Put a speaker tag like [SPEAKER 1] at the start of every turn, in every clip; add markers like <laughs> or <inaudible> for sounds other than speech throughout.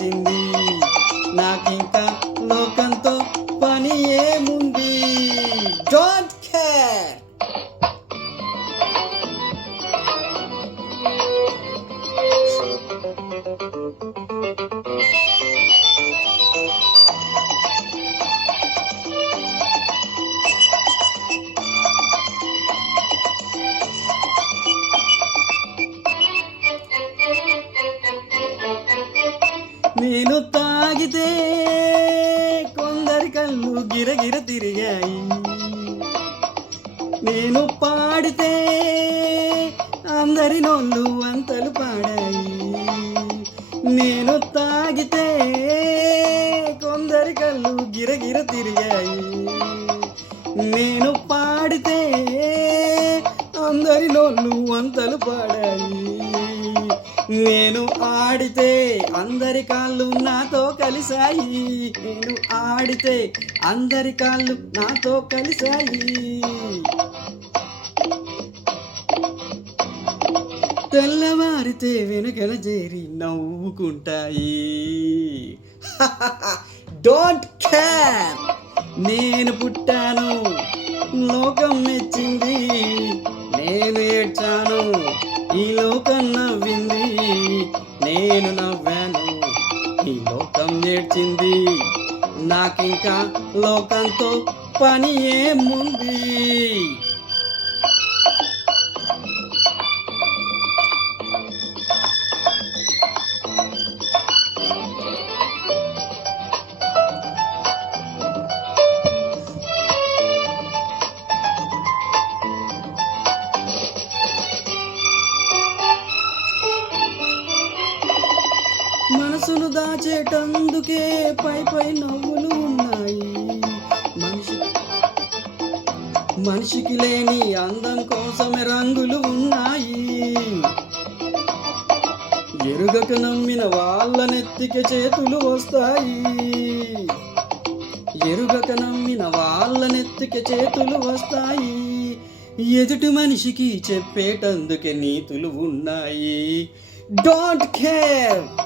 [SPEAKER 1] లోకం నేను తాగితే కొందరి కళ్ళు గిరగిర తిరిగాయి. నేను పాడితే అందరి నోళ్ళు వంతలు పాడాయి. నేను తాగితే కొందరి కళ్ళు గిరగిర తిరిగాయి. నేను పాడితే అందరి నోళ్ళు వంతలు పాడాయి. నేను ఆడితే అందరి కాళ్ళు నాతో కలిశాయి. నేను ఆడితే అందరి కాళ్ళు నాతో కలిశాయి. తెల్లవారితే వెనుకల చేరి నవ్వుకుంటాయి. <laughs> డోంట్ కేర్ నేను పుట్టాను లోకం మెచ్చింది. నేను ఏడ్చాను ఈ లోకం నవ్వి నేను నవ్వాను. ఈ లోకం నేర్చింది నాకింకా లోకంతో పని ఏముంది? మనసును దాచేటందుకే పై పై నవ్వులు ఉన్నాయి. మనిషి మనిషికి లేని అందం కోసమే రంగులు ఉన్నాయి. ఎరుగక నమ్మిన వాళ్ళ నెత్తికి చేతులు వస్తాయి. ఎరుగక నమ్మిన వాళ్ళ నెత్తికి చేతులు వస్తాయి. ఎదుటి మనిషికి చెప్పేటందుకే నీతులు ఉన్నాయి. డోంట్ కేర్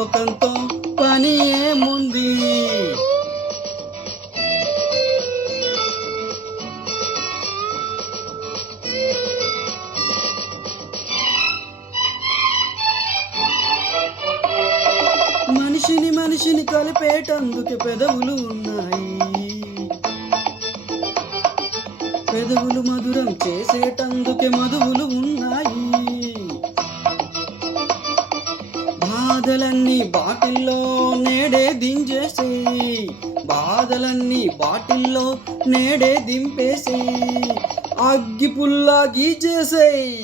[SPEAKER 1] మనిషిని మనిషిని కలిపేటందుకు పెదవులు ఉన్నాయి. పెదవులు మధురం చేసేటందుకే మధువులు ఉన్నాయి. బాధలన్నీ బాటిల్లో నేడే దించేసి బాధలన్నీ బాటిల్లో నేడే దింపేసి అగ్గి పుల్లా గీచేసేయ్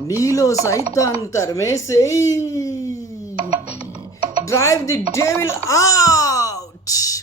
[SPEAKER 1] నీలో సైతాన్ని తరిమేసేయ్. drive the devil out.